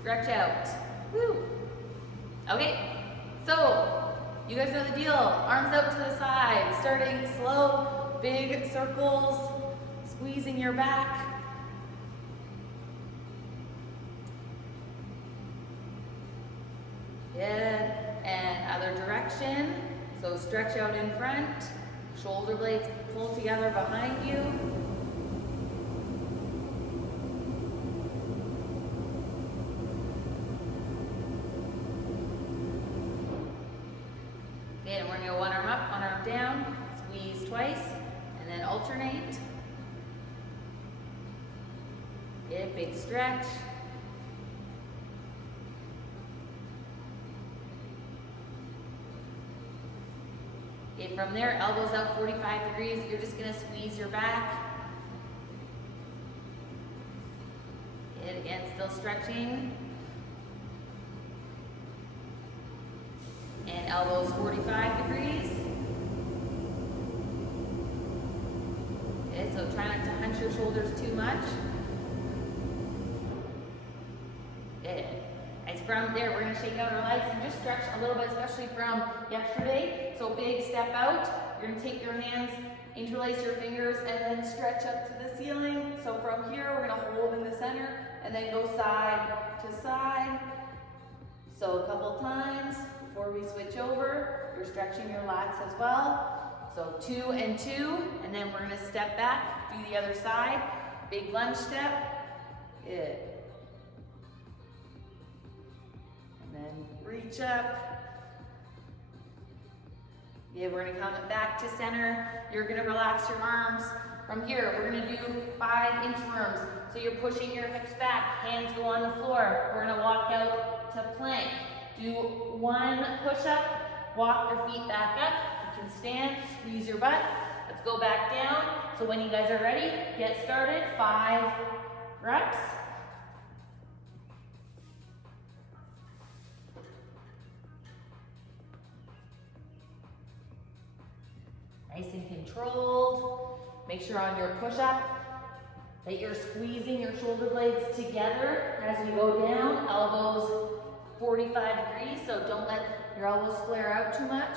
Stretch out. Woo. Okay, so you guys know the deal. Arms out to the side, starting slow, big circles, squeezing your back. Good, and other direction. So stretch out in front, shoulder blades pull together behind you. Okay, and we're gonna go one arm up, one arm down, squeeze twice, and then alternate. Good, big stretch. Okay, from there, elbows out 45 degrees. You're just gonna squeeze your back. Good, again, still stretching. And elbows 45 degrees. Good, so try not to hunch your shoulders too much. Good. As from there, we're gonna shake out our legs and just stretch a little bit, especially from yesterday. So big step out. You're gonna take your hands, interlace your fingers, and then stretch up to the ceiling. So from here, we're gonna hold in the center and then go side to side. So a couple times before we switch over. You're stretching your lats as well. So 2 and 2, and then we're gonna step back, do the other side. Big lunge step. Good. And then reach up. Yeah, we're gonna come back to center. You're gonna relax your arms. From here, we're gonna do 5 inchworms. So you're pushing your hips back, hands go on the floor. We're gonna walk out to plank. Do 1 push-up, walk your feet back up. You can stand, squeeze your butt. Let's go back down. So when you guys are ready, get started. 5 reps. Nice and controlled. Make sure on your push-up that you're squeezing your shoulder blades together as you go down. Elbows 45 degrees, so don't let your elbows flare out too much.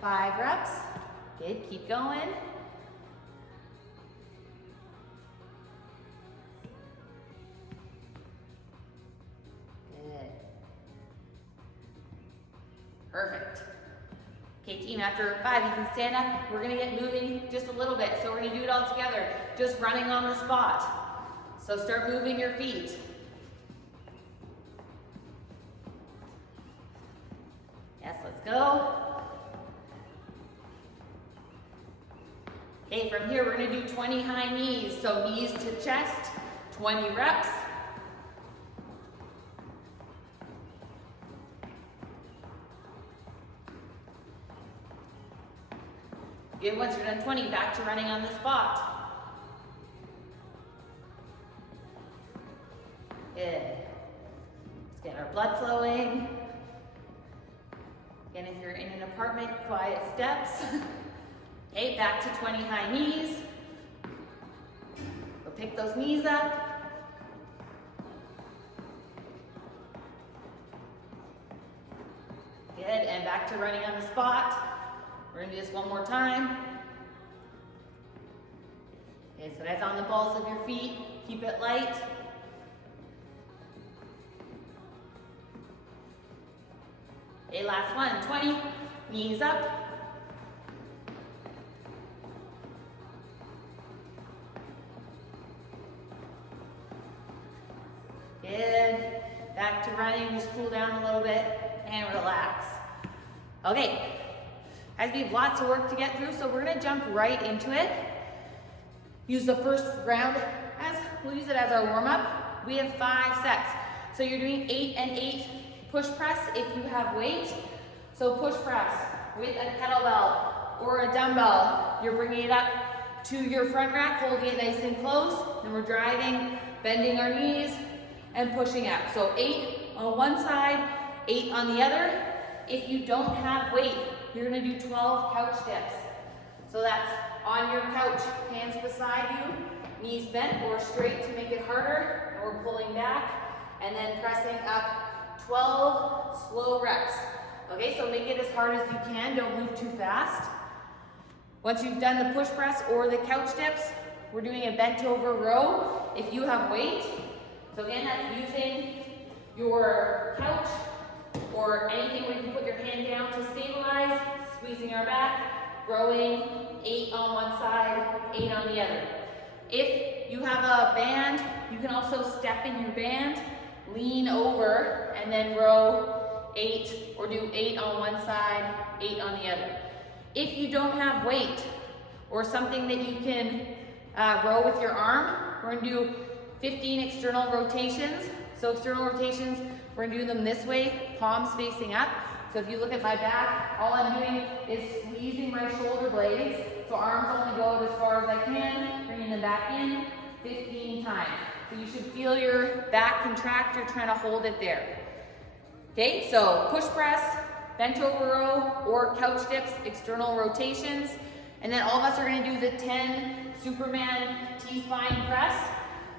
5 reps. Good, keep going. Good. Perfect. Okay, team, after 5, you can stand up. We're gonna get moving just a little bit. So we're gonna do it all together, just running on the spot. So start moving your feet. Yes, let's go. Okay, from here, we're gonna do 20 high knees. So knees to chest, 20 reps. Good, once you're done 20, back to running on the spot. Good. Let's get our blood flowing. Again, if you're in an apartment, quiet steps. Okay, back to 20 high knees. We'll pick those knees up. Good, and back to running on the spot. We're gonna do this one more time. Okay, so that's on the balls of your feet. Keep it light. Okay, last one, 20. Knees up. Good. Back to running, just cool down a little bit and relax. Okay. As we have lots of work to get through, so we're gonna jump right into it. Use the first round we'll use it as our warm-up. We have 5 sets. So you're doing 8 and 8 push press if you have weight. So push press with a kettlebell or a dumbbell. You're bringing it up to your front rack, holding it nice and close. Then we're driving, bending our knees, and pushing up. So 8 on one side, 8 on the other. If you don't have weight, you're gonna do 12 couch dips. So that's on your couch, hands beside you, knees bent or straight to make it harder, and we're pulling back. and then pressing up 12 slow reps. Okay, so make it as hard as you can, don't move too fast. Once you've done the push press or the couch dips, we're doing a bent over row if you have weight. So again, that's using your couch or anything where you can put your hand down to stabilize, squeezing our back, rowing 8 on one side, 8 on the other. If you have a band, you can also step in your band, lean over, and then row 8 or do 8 on one side, 8 on the other. If you don't have weight or something that you can row with your arm, we're gonna do 15 external rotations. So external rotations, we're gonna do them this way, palms facing up. So if you look at my back, all I'm doing is squeezing my shoulder blades. So arms only go out as far as I can, bringing them back in 15 times. So you should feel your back contract, you're trying to hold it there. Okay, so push press, bent over row, or couch dips, external rotations. And then all of us are gonna do the 10 Superman T-spine press.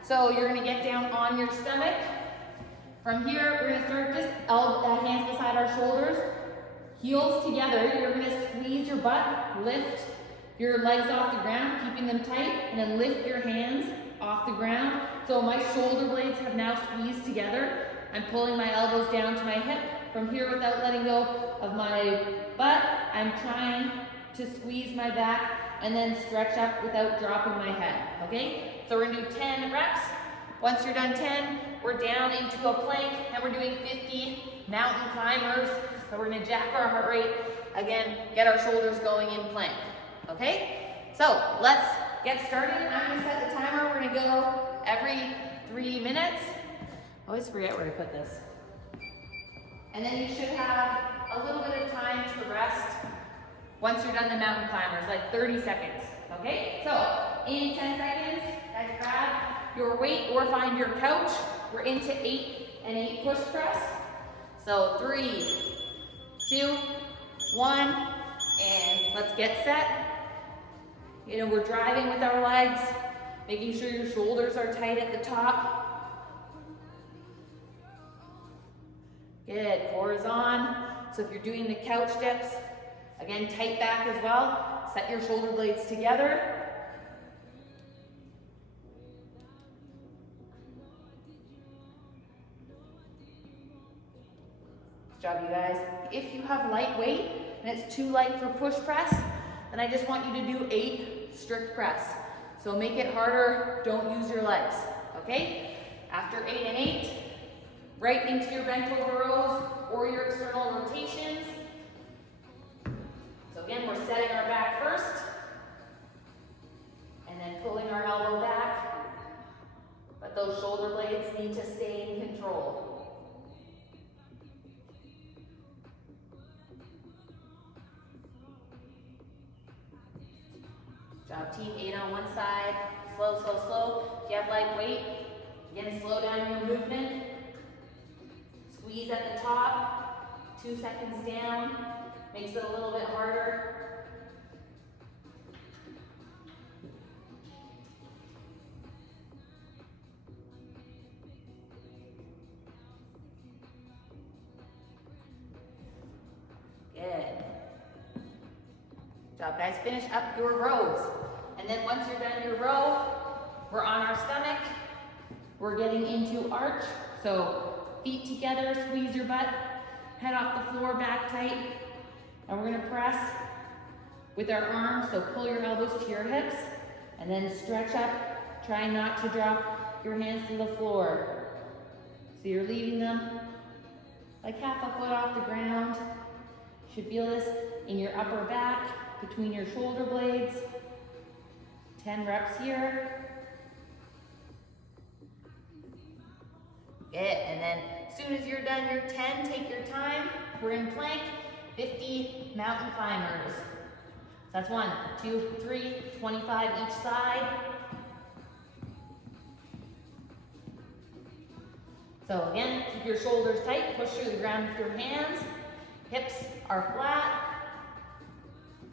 So you're gonna get down on your stomach. From here, we're gonna start just hands beside our shoulders, heels together. You're gonna squeeze your butt, lift your legs off the ground, keeping them tight, and then lift your hands off the ground. So my shoulder blades have now squeezed together. I'm pulling my elbows down to my hip. From here, without letting go of my butt, I'm trying to squeeze my back and then stretch up without dropping my head, okay? So we're gonna do 10 reps. Once you're done 10, we're down into a plank and we're doing 50 mountain climbers. So we're gonna jack our heart rate, again, get our shoulders going in plank, okay? So let's get started. I'm gonna set the timer. We're gonna go every 3 minutes. I always forget where to put this. And then you should have a little bit of time to rest once you're done the mountain climbers, like 30 seconds, okay? So in 10 seconds, guys, grab your weight or find your couch. We're into 8 and 8 push press. So 3, 2, 1, and let's get set. You know, we're driving with our legs, making sure your shoulders are tight at the top. Good, core is on. So if you're doing the couch dips, again, tight back as well. Set your shoulder blades together. Good job, you guys. If you have light weight and it's too light for push press, then I just want you to do 8 strict press. So make it harder, don't use your legs, okay? After 8 and 8, right into your bent over rows or your external rotations. So again, we're setting our back first and then pulling our elbow back, but those shoulder blades need to stay in control. Good job, team. 8 on one side, slow, slow, slow. If you have light weight, again, slow down your movement. Squeeze at the top, 2 seconds down, makes it a little bit harder. Good. Good job, guys. Finish up your rows. And then once you're done your row, we're on our stomach. We're getting into arch. So feet together, squeeze your butt, head off the floor, back tight. And we're gonna press with our arms, so pull your elbows to your hips, and then stretch up. Try not to drop your hands to the floor. So you're leaving them like half a foot off the ground. You should feel this in your upper back, between your shoulder blades. 10 reps here. Good, and then as soon as you're done your 10, take your time. We're in plank, 50 mountain climbers. So that's 1, 2, 3, 25 each side. So again, keep your shoulders tight, push through the ground with your hands. Hips are flat.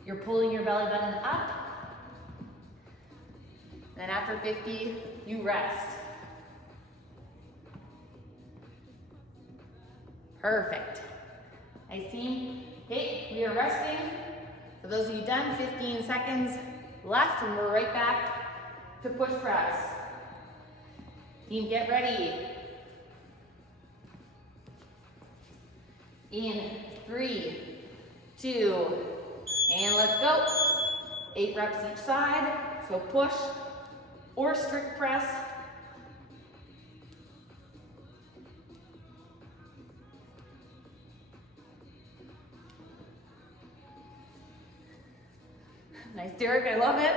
You're pulling your belly button up. Then after 50, you rest. Perfect. Nice team. Okay, we are resting. For those of you done, 15 seconds left and we're right back to push press. Team, get ready. In 3, 2, and let's go. 8 reps each side, so push or strict press. Nice, Derek, I love it.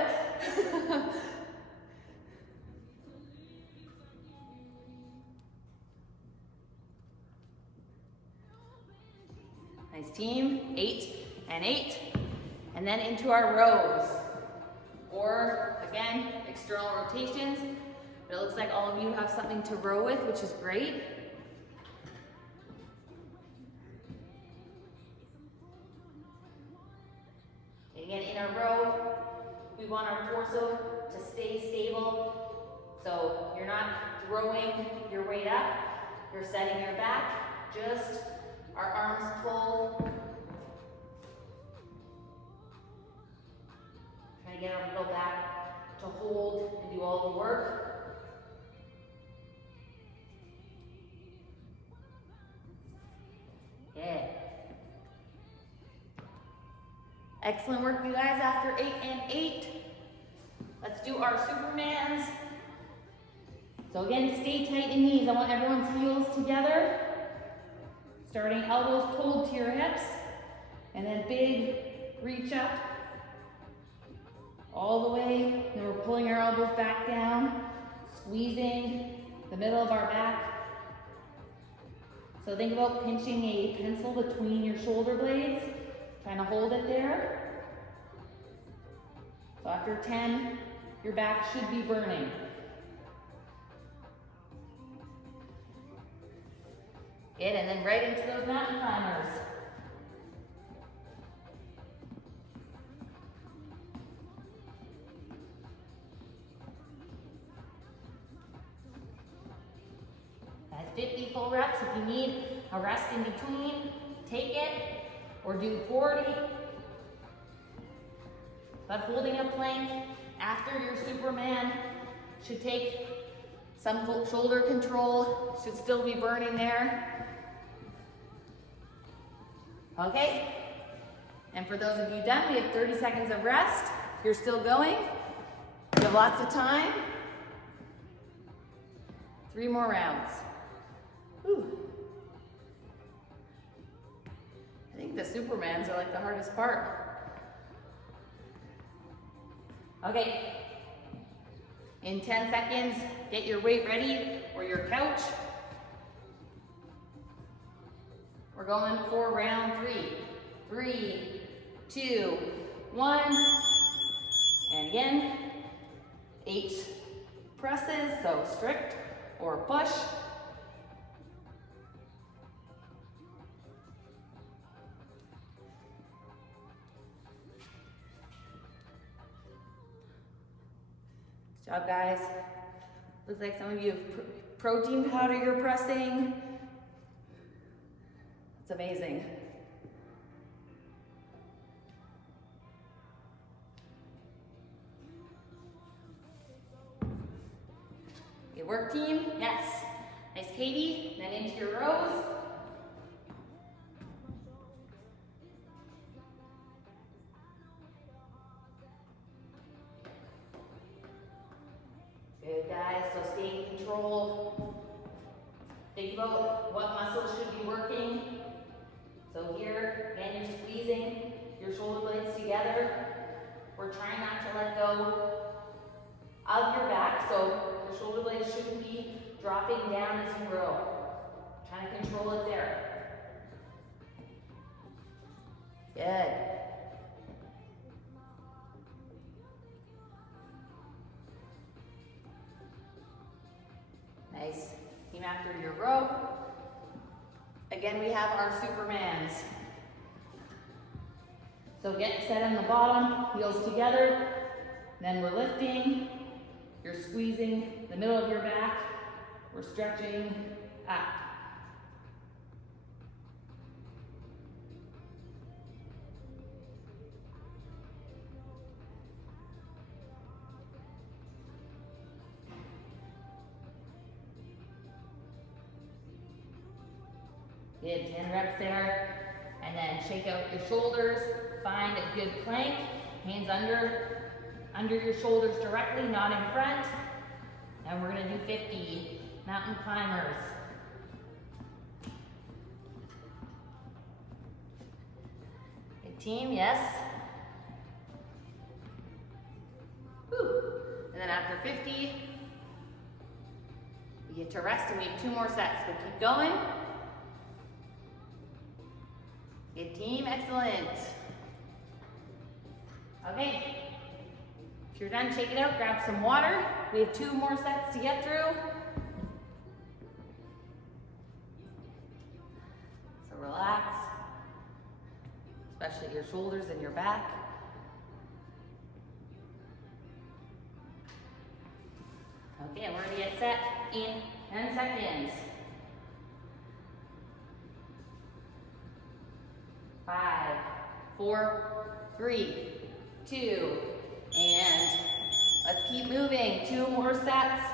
Nice team, 8 and 8. And then into our rows. Or again, external rotations. But it looks like all of you have something to row with, which is great. Again, in a row, we want our torso to stay stable. So you're not throwing your weight up, you're setting your back, just our arms pull. Trying to get our middle back to hold and do all the work. Yeah. Excellent work, you guys, after 8 and 8. Let's do our Supermans. So again, stay tight in knees. I want everyone's heels together. Starting elbows pulled to your hips. And then big reach up. All the way. Then we're pulling our elbows back down. Squeezing the middle of our back. So think about pinching a pencil between your shoulder blades. Trying to hold it there. So after 10, your back should be burning. Good, and then right into those mountain climbers. That's 50 full reps. If you need a rest in between, take it. Or do 40, but holding a plank after your Superman should take some shoulder control, should still be burning there. Okay, and for those of you done, we have 30 seconds of rest. If you're still going, you have lots of time. 3 more rounds. Whew. I think the Supermans are like the hardest part. Okay, in 10 seconds, get your weight ready or your couch. We're going for round 3. 3, 2, 1. And again, 8 presses, so strict or push. Good job, guys. Looks like some of you have protein powder you're pressing. It's amazing. Good work, team. Yes. Nice, Katie. Then into your rows. Good, guys. So stay in control. Think about what muscles should be working. So here, again, you're squeezing your shoulder blades together. We're trying not to let go of your back, so the shoulder blades shouldn't be dropping down as you row. Trying to control it there. Good. Nice. Team after your row. Again, we have our Supermans. So get set on the bottom, heels together. Then we're lifting. You're squeezing the middle of your back. We're stretching up. Good, 10 reps there. And then shake out your shoulders. Find a good plank. Hands under your shoulders directly, not in front. And we're gonna do 50 mountain climbers. Good team, yes. Woo. And then after 50, we get to rest and we have 2 more sets, but keep going. Good team, excellent. Okay, if you're done, shake it out, grab some water. We have 2 more sets to get through. So relax, especially your shoulders and your back. Okay, we're gonna get set in 10 seconds. 5, 4, 3, 2, and let's keep moving. 2 more sets.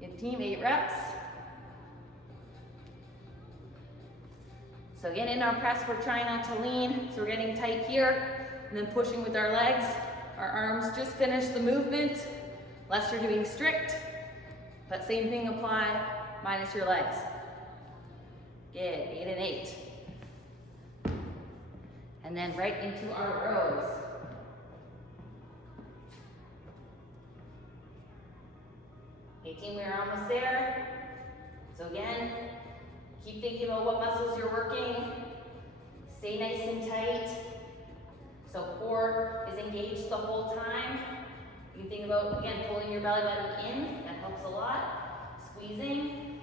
Good team, 8 reps. So again, in our press, we're trying not to lean, so we're getting tight here, and then pushing with our legs. Our arms just finish the movement, less you're doing strict, but same thing apply, minus your legs. Good, 8 and 8. And then right into our rows. Okay team, we're almost there. So again, keep thinking about what muscles you're working. Stay nice and tight. So core is engaged the whole time. You can think about, again, pulling your belly button in. That helps a lot. Squeezing.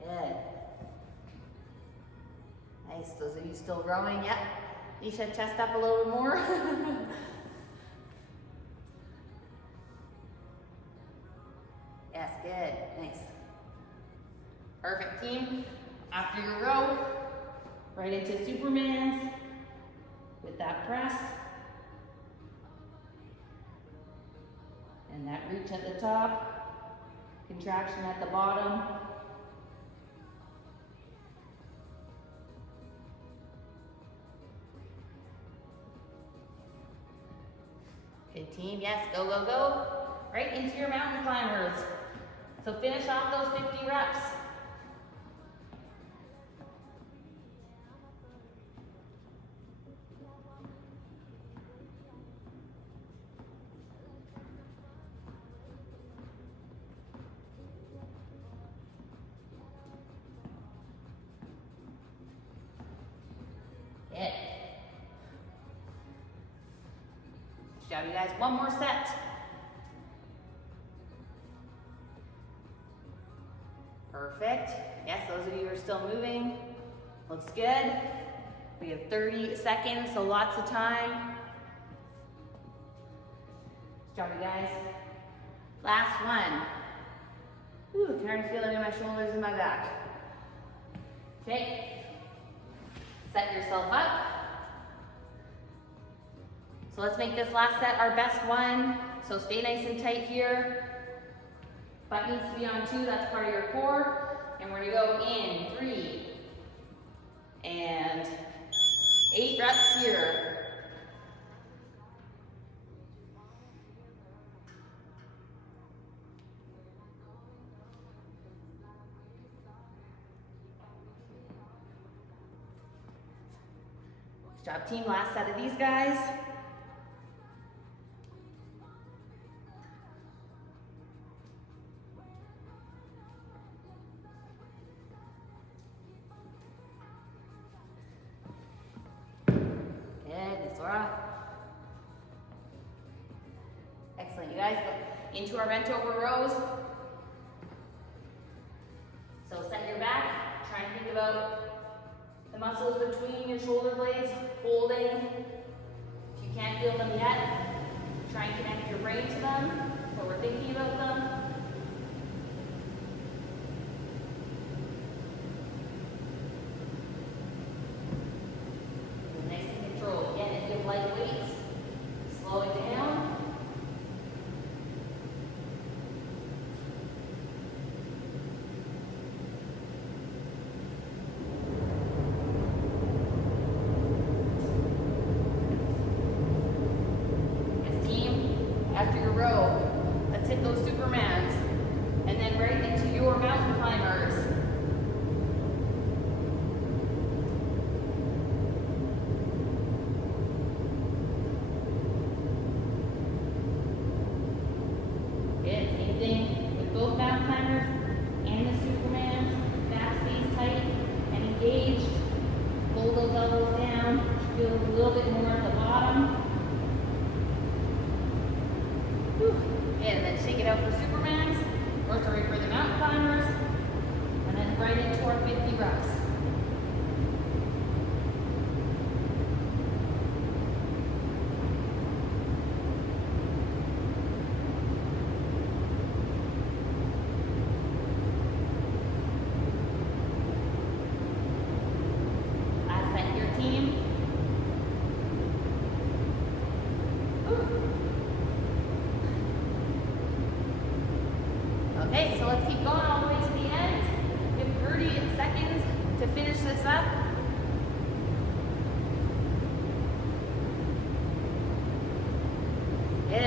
Good. Nice, those of you still rowing, yep. Nisha, chest up a little bit more. Yes, good, nice. Perfect team. After your row, right into Superman's with that press. And that reach at the top, contraction at the bottom. Good team, yes, go, go, go. Right into your mountain climbers. So finish off those 50 reps. Good. Good job, you guys. One more set. Perfect. Yes, those of you who are still moving. Looks good. We have 30 seconds, so lots of time. Good job, you guys. Last one. Ooh, kind of feeling in my shoulders and my back. Okay. Set yourself up. So let's make this last set our best one. So stay nice and tight here. Butt needs to be on 2, that's part of your core. And we're gonna go in 3 and 8 reps here. Good job, team. Last set of these guys. Excellent, you guys. Into our bent over rows. So set your back. Try and think about the muscles between your shoulder blades, holding. If you can't feel them yet, try and connect your brain to them. So we're thinking about them. it out for Supermans, or sorry, for the mountain climbers, and then right into our 50 reps. Okay, so let's keep going all the way to the end. Give 30 seconds to finish this up. Good.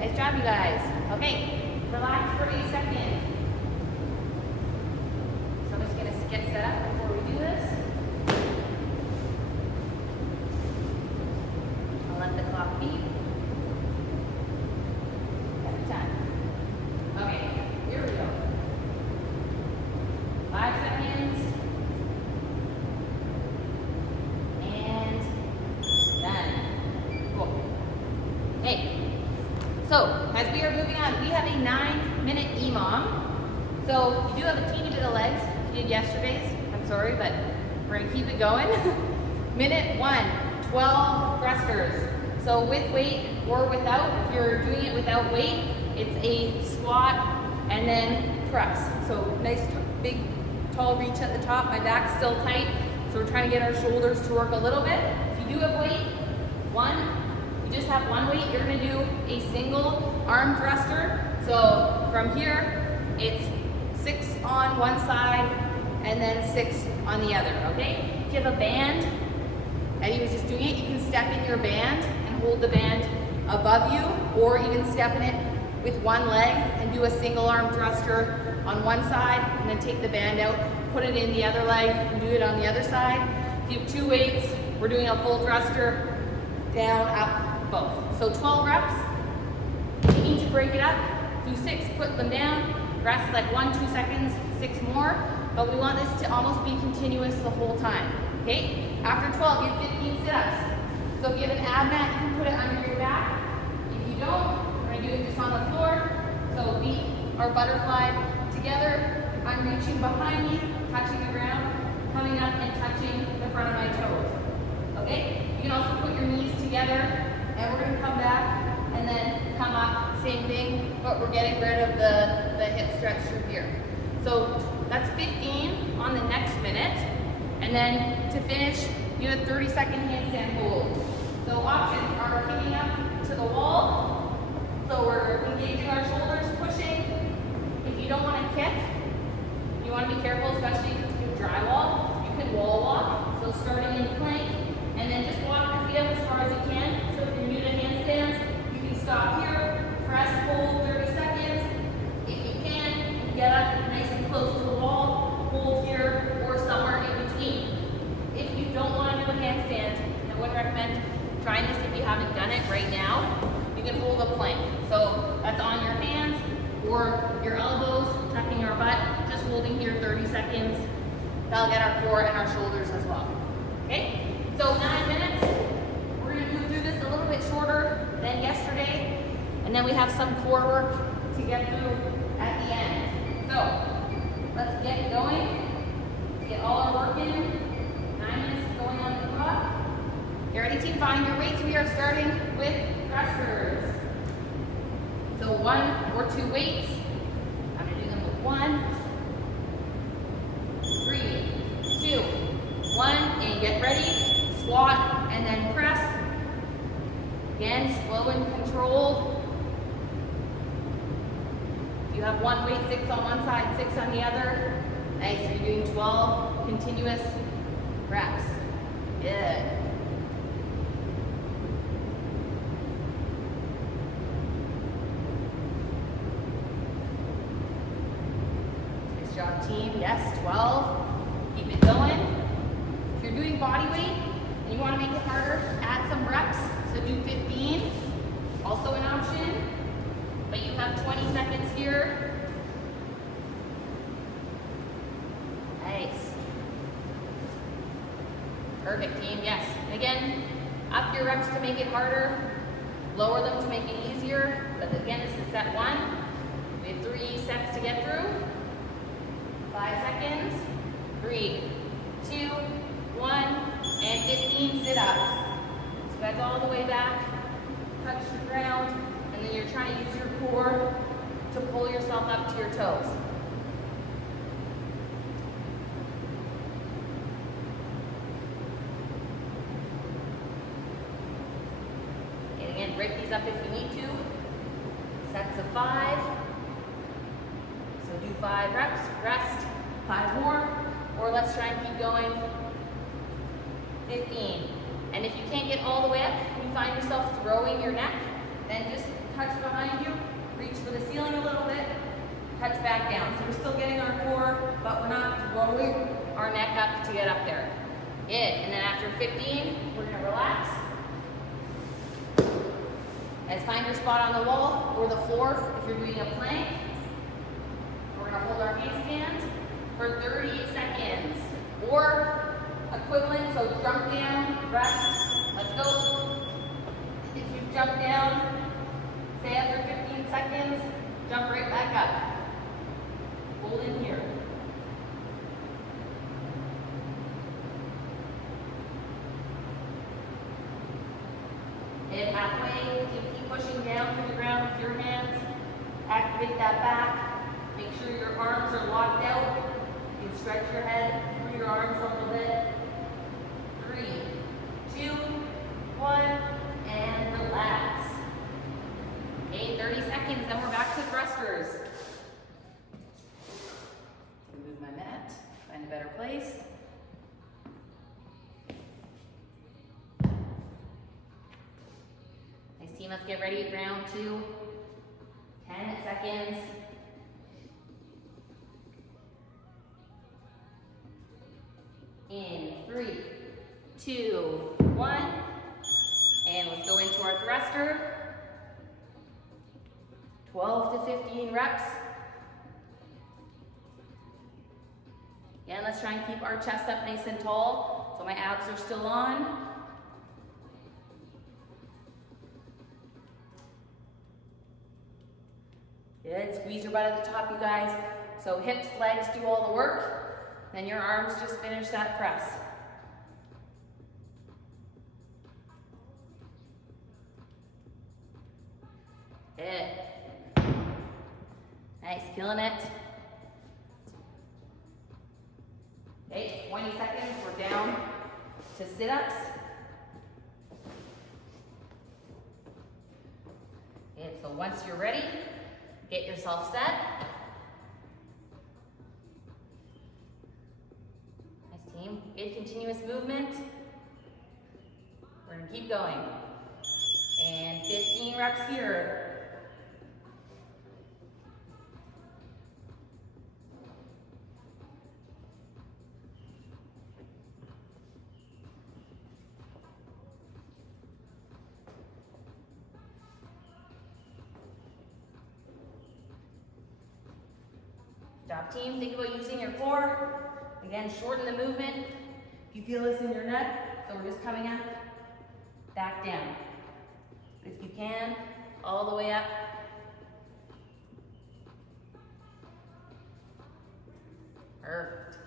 Nice job, you guys. Okay, relax for a second. So I'm just going to get set up before we do this. I'll let the clock beep. Every time. Okay. Here we go. 5 seconds. And done. Cool. Okay. So, as we are moving on, we have a 9-minute EMOM. So, you do have a teeny bit of legs. If you did yesterday's, I'm sorry, but we're going to keep it going. Minute 1, 12 thrusters. So, with weight or without, if you're doing it without weight, it's a squat and then press. So nice big tall reach at the top. My back's still tight, so we're trying to get our shoulders to work a little bit. If you do have weight, you just have one weight, you're gonna do a single arm thruster. So from here, it's 6 on one side and then 6 on the other, okay? If you have a band, Eddie was just doing it, you can step in your band and hold the band above you, or even step in it with one leg and do a single arm thruster on one side and then take the band out, put it in the other leg and do it on the other side. If you have 2 weights, we're doing a full thruster, down, up, both. So 12 reps. If you need to break it up, do 6, put them down, rest like 1-2 seconds, 6 more, but we want this to almost be continuous the whole time, okay? After 12, you have 15 sit-ups. So if you have an ab mat, you can put it under your back. If you don't, do it just on the floor. So feet are butterfly together. I'm reaching behind me, touching the ground, coming up and touching the front of my toes. Okay? You can also put your knees together, and we're going to come back and then come up. Same thing, but we're getting rid of the hip stretch through here. So that's 15 on the next minute. And then to finish, you have a 30-second handstand hold. So options are kicking up to the wall. So we're engaging our shoulders, pushing. If you don't want to kick, you want to be careful, especially if you do drywall. You can wall walk. So starting in plank, and then just walk your feet up as far as you can. So if you're new to handstands, you can stop here, press, hold 30 seconds. If you can, you can get up nice and close to the wall, hold here, or somewhere in between. If you don't want to do a handstand, I wouldn't recommend trying this if you haven't done it right now. You can hold a plank. So that's on your hands or your elbows, tucking our butt, just holding here 30 seconds. That'll get our core and our shoulders as well. Okay? So 9 minutes. We're going to move through this a little bit shorter than yesterday. And then we have some core work to get through at the end. So let's get going. Get all our work in. 9 minutes is going on the clock. Get ready, team. Find your weights. We are starting with thrusters. So 1 or 2 weights. I'm going to do them with 1, 3, 2, 1, and get ready. Squat and then press. Again, slow and controlled. If you have 1 weight, 6 on one side, 6 on the other. Nice, you're doing 12 continuous reps. Good. Nice job, team. Yes, 12. Keep it going. If you're doing body weight and you want to make it harder, add some reps. So do 15. Also an option. But you have 20 seconds here. Nice. Perfect, team. Yes. And again, up your reps to make it harder. Lower them to make it easier. But again, this is set 1. We have 3 sets to get through. 5 seconds. 3, 2, 1, and 15 sit-ups. So that's all the way back, touch the ground, and then you're trying to use your core to pull yourself up to your toes. And again, break these up if you need to. Sets of 5. So do 5 reps, rest, 5 more, or let's try and keep going. 15. And if you can't get all the way up, and you find yourself throwing your neck, then just touch behind you, reach for the ceiling a little bit, touch back down. So we're still getting our core, but we're not throwing our neck up to get up there. Good. And then after 15, we're going to relax. And find your spot on the wall or the floor if you're doing a plank. We're going to hold our handstands for 30 seconds. Or equivalent, so jump down, rest. Let's go. If you've jumped down, say after 15 seconds, jump right back up. Hold in here. Hit halfway, you can keep pushing down through the ground with your hands. Activate that back. Make sure your arms are locked out. You can stretch your head through your arms a little bit. 3, 2, 1, and relax. Okay, 30 seconds, then we're back to thrusters. Move my mat, find a better place. Nice team, let's get ready. Round 2. 10 seconds. In 3, 2, 1. And let's go into our thruster. 12 to 15 reps. Again, let's try and keep our chest up nice and tall so my abs are still on. Good, squeeze your butt at the top, you guys. So hips, legs do all the work. Then your arms just finish that press. Good. Nice, killing it. Okay, 20 seconds, we're down to sit-ups. And so once you're ready, get yourself set. Nice team. Good continuous movement. We're gonna keep going. And 15 reps here. Job team, think about using your core. Again, shorten the movement. If you feel this in your neck, so we're just coming up, back down. If you can, all the way up. Perfect.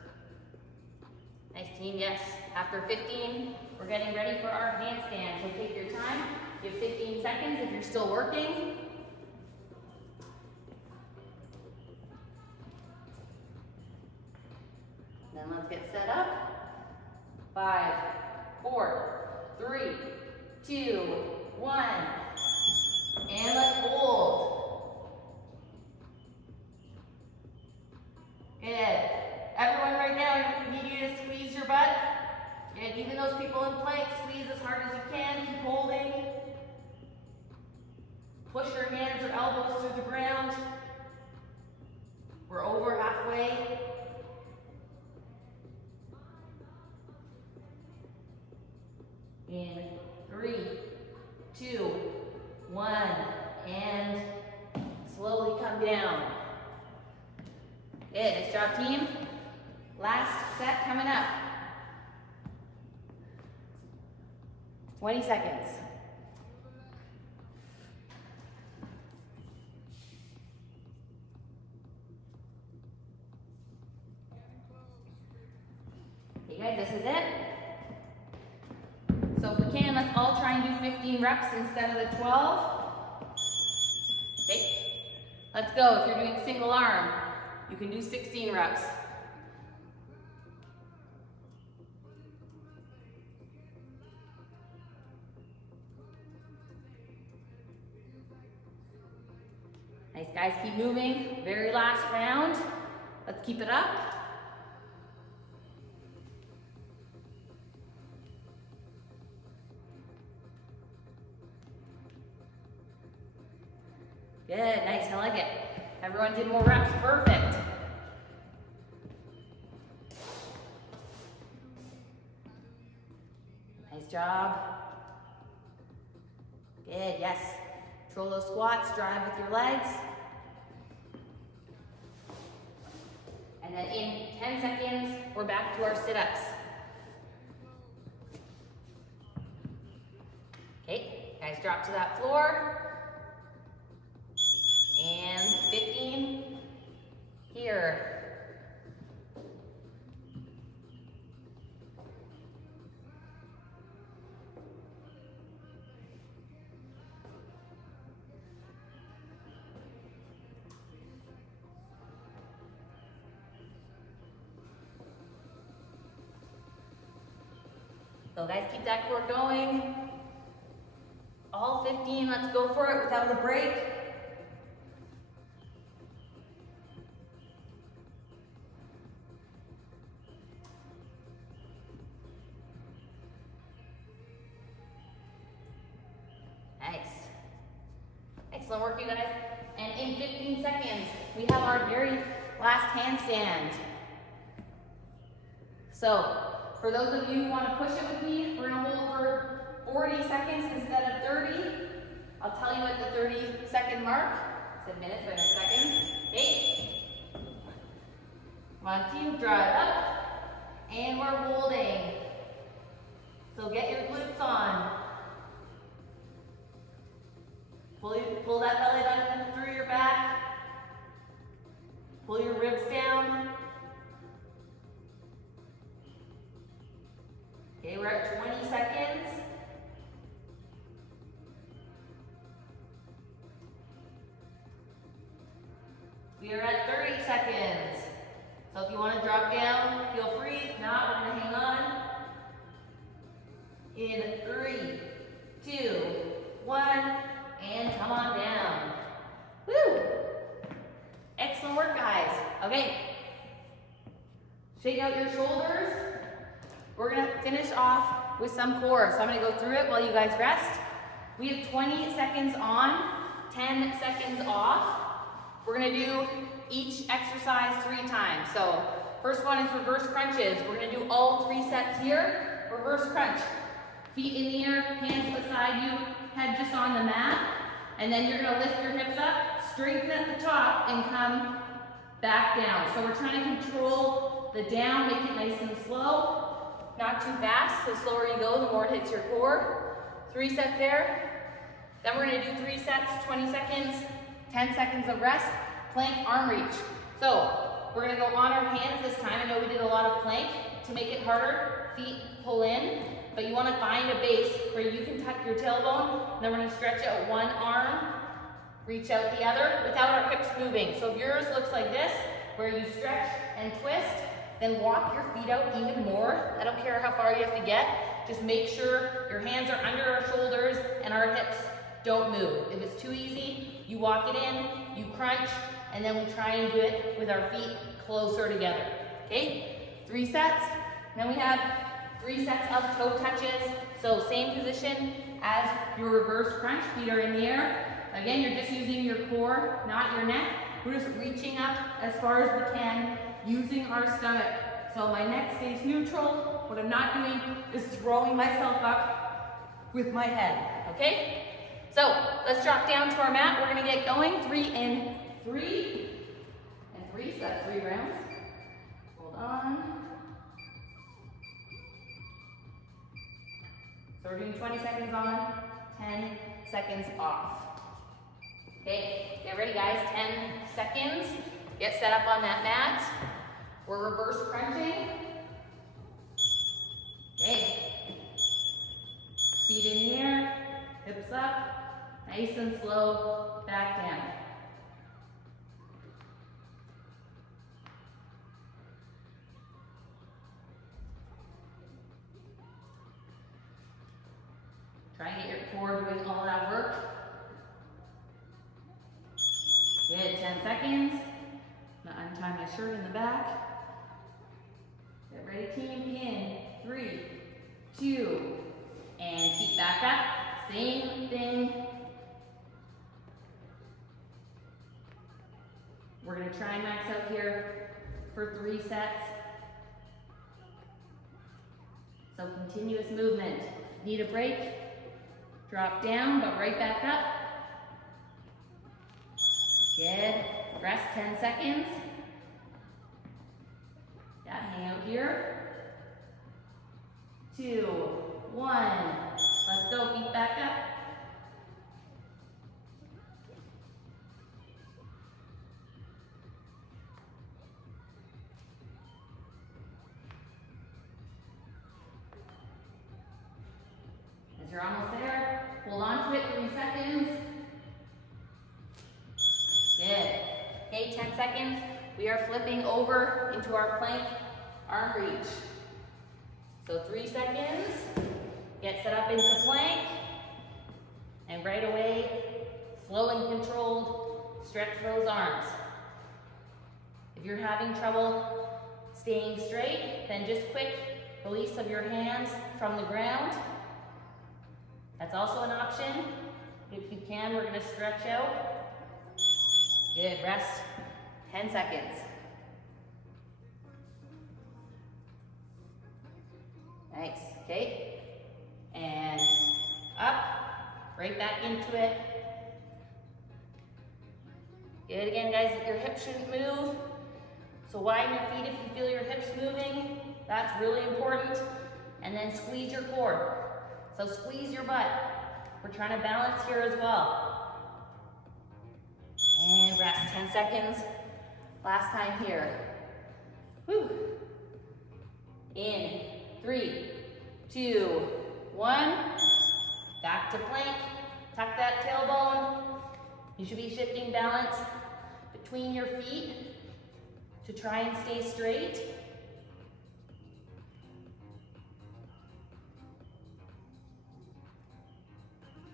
Nice team, yes. After 15, we're getting ready for our handstand. So take your time, give 15 seconds if you're still working. Then let's get set up. 5, 4, 3, 2, 1. And let's hold. Good. Everyone right now, I need you to squeeze your butt. Good. Even those people in plank, squeeze as hard as you can. Keep holding. Push your hands or elbows through the ground. We're over halfway. In 3, 2, 1, and slowly come down. Good, nice job team. Last set coming up. 20 seconds. this is it. So if we can, let's all try and do 15 reps instead of the 12. Okay, let's go. If you're doing single arm, you can do 16 reps. Nice, guys, keep moving. Very last round. Let's keep it up. Good, nice, I like it. Everyone did more reps, perfect. Nice job. Good, yes. Control those squats, drive with your legs. And then in 10 seconds, we're back to our sit-ups. Okay, guys, drop to that floor. And 15 here. So guys, keep that core going. All 15, let's go for it without a break. Nice. Excellent work, you guys. And in 15 seconds, we have our very last handstand. So, for those of you who want to push it with me, we're going to hold for 40 seconds instead of 30. I'll tell you at the 30-second mark. I said minutes, but I meant seconds. Okay. 1, 2, drive up. And we're holding. So get your glutes on. Pull that belly button through your back. Pull your ribs down. Okay, we're at 20 seconds. We are at 30 seconds. So if you want to drop down, feel free. If not, we're going to hang on. In 3, 2, 1, and come on down. Woo! Excellent work, guys. Okay. Shake out your shoulders. We're going to finish off with some core. So I'm going to go through it while you guys rest. We have 20 seconds on, 10 seconds off. We're going to do each exercise 3 times. So first one is reverse crunches. We're going to do all 3 sets here. Reverse crunch. Feet in the air, hands beside you, head just on the mat. And then you're going to lift your hips up, strengthen at the top, and come back down. So we're trying to control the down, make it nice and slow. Not too fast. The slower you go, the more it hits your core. 3 sets there. Then we're going to do 3 sets, 20 seconds, 10 seconds of rest. Plank arm reach. So we're going to go on our hands this time. I know we did a lot of plank. To make it harder, feet pull in. But you want to find a base where you can tuck your tailbone. And then we're going to stretch out one arm, reach out the other without our hips moving. So if yours looks like this, where you stretch and twist, then walk your feet out even more. I don't care how far you have to get. Just make sure your hands are under our shoulders and our hips don't move. If it's too easy, you walk it in, you crunch, and then we try and do it with our feet closer together. Okay? 3 sets. Then we have 3 sets of toe touches. So same position as your reverse crunch. Feet are in the air. Again, you're just using your core, not your neck. We're just reaching up as far as we can, using our stomach. So my neck stays neutral. What I'm not doing is throwing myself up with my head, okay? So let's drop down to our mat. We're gonna get going. 3 and 3. And 3, so that's 3 rounds. Hold on. So we're doing 20 seconds on, 10 seconds off. Okay, get ready guys, 10 seconds. Get set up on that mat. We're reverse crunching. Feet in the air, hips up, nice and slow, back down. Try and get your core doing all that work. Good, 10 seconds. I'm gonna untie my shirt in the back. Get ready, team, in 3, 2, and feet back up. Same thing. We're gonna try and max out here for 3 sets. So continuous movement. Need a break? Drop down, but right back up. Good. Rest 10 seconds. Yeah, hang out here. 2, 1. Let's go, feet back up. As you're almost there, hold on to it, 3 seconds. Good. Okay, 10 seconds. We are flipping over into our plank arm reach. So 3 seconds. Get set up into plank. And right away, slow and controlled, stretch those arms. If you're having trouble staying straight, then just quick release of your hands from the ground. That's also an option. If you can, we're gonna stretch out. Good, rest 10 seconds. Nice, okay. And up, right back into it. Good, again guys, your hips shouldn't move. So widen your feet if you feel your hips moving. That's really important. And then squeeze your core. So squeeze your butt. We're trying to balance here as well. And rest 10 seconds. Last time here. Whew. In 3, 2, 1. Back to plank. Tuck that tailbone. You should be shifting balance between your feet to try and stay straight.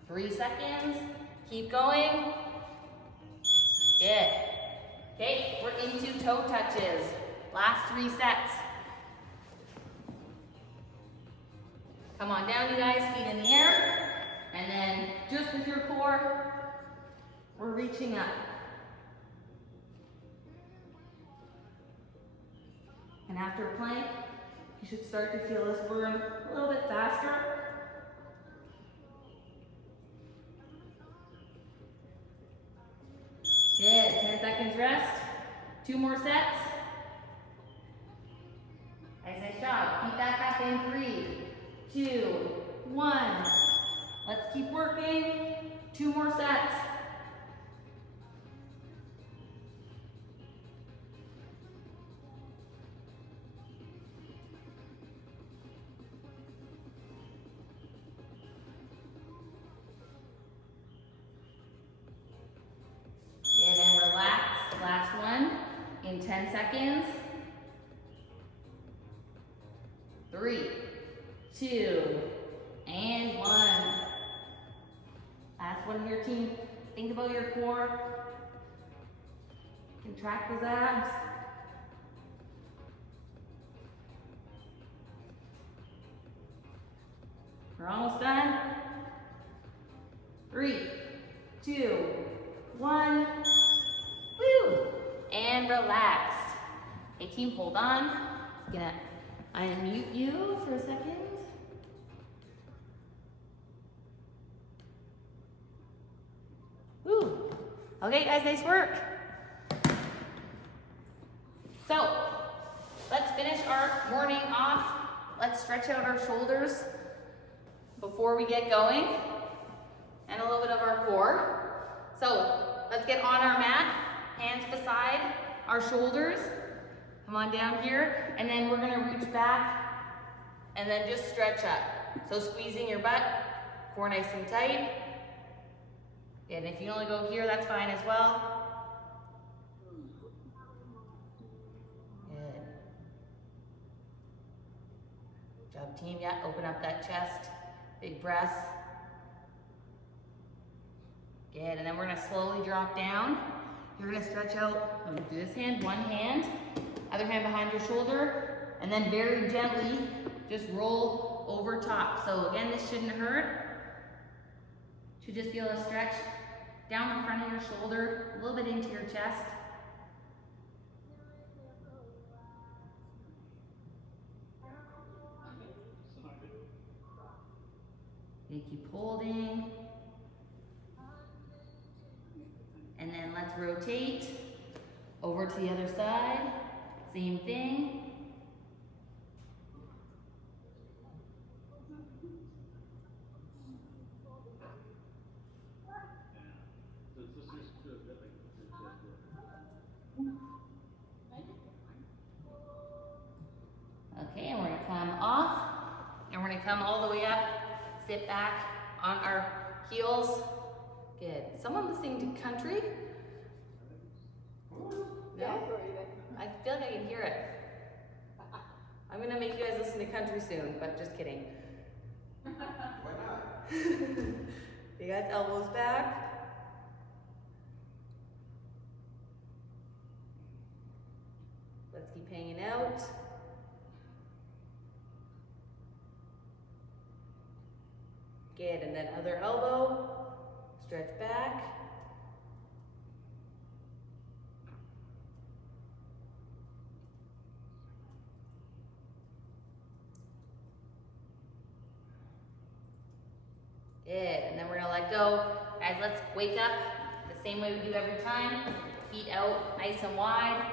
Three seconds. Keep going. Good. Okay, we're into toe touches. Last 3 sets. Come on down, you guys, feet in the air. And then just with your core, we're reaching up. And after plank, you should start to feel this burn a little bit faster. Good, 10 seconds rest. 2 more sets. Nice job. Feet back up in 3, 2, 1. Let's keep working. 2 more sets. Good, and relax. Last one in 10 seconds. 3, 2, and 1. Last one here, team. Think about your core. Contract those abs. We're almost done. 3, 2, 1. Woo! And relax. Hey team, hold on. I'm gonna unmute you for a second. Woo! Okay guys, nice work. So, let's finish our morning off. Let's stretch out our shoulders before we get going. And a little bit of our core. So, let's get on our mat, hands beside our shoulders. Come on down here, and then we're gonna reach back and then just stretch up. So squeezing your butt core nice and tight. And if you only go here, that's fine as well. Good. Good job, team. Yeah, open up that chest. Big breaths. Good, and then we're gonna slowly drop down. You're gonna stretch out, I'm gonna do this hand, one hand, other hand behind your shoulder, and then very gently just roll over top. So again, this shouldn't hurt. Should just feel a stretch down the front of your shoulder, a little bit into your chest. You keep holding. And then let's rotate over to the other side. Same thing. Okay, and we're gonna come off, and we're gonna come all the way up, sit back on our heels. Good. Someone listening to country? No? I feel like I can hear it. I'm gonna make you guys listen to country soon, but just kidding. Why not? You guys, elbows back. Let's keep hanging out. Good, and then other elbow. Stretch back. Good, and then we're gonna let go. Guys, let's wake up the same way we do every time. Feet out nice and wide.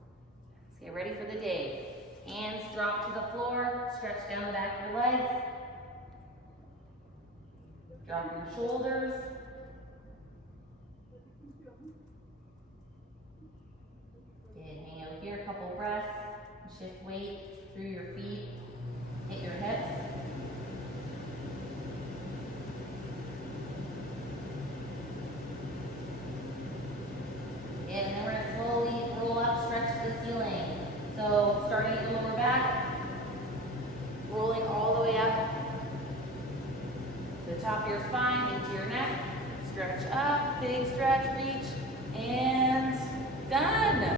Let's get ready for the day. Hands drop to the floor, stretch down the back of your legs. Drop your shoulders. Good, hang out here, a couple breaths. Shift weight through your feet. Hit your hips. Good, and then we're gonna slowly roll up, stretch to the ceiling. So starting at the lower back, rolling all the way up to the top of your spine, into your neck. Stretch up, big stretch, reach, and done.